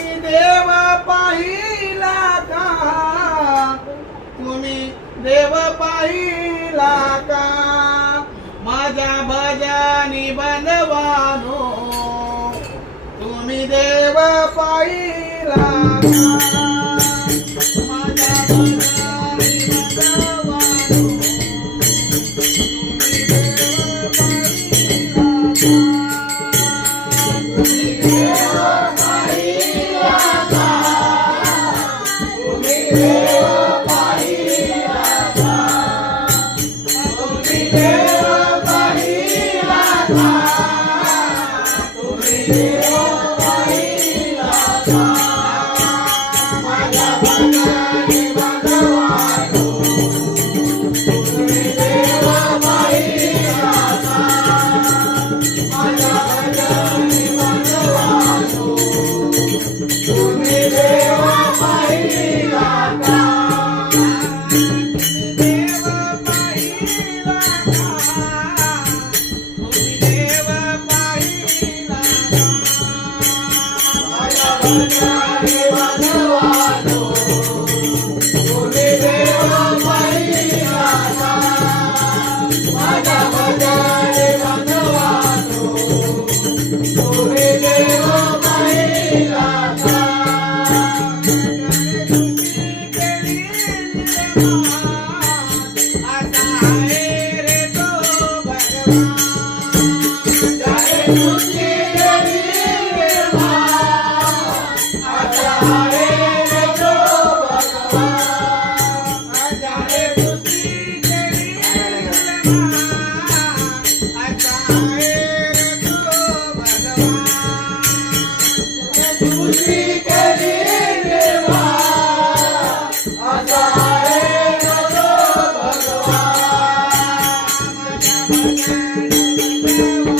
तुम्ही देव पाहिला का? तुम्ही देव पाहिला का? माझ्या भजानी बनवानो. तुम्ही देव पाहिला का?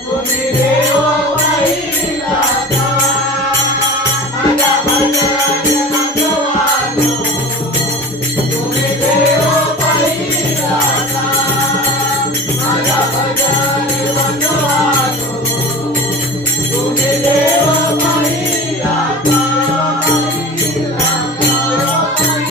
Oh, my God.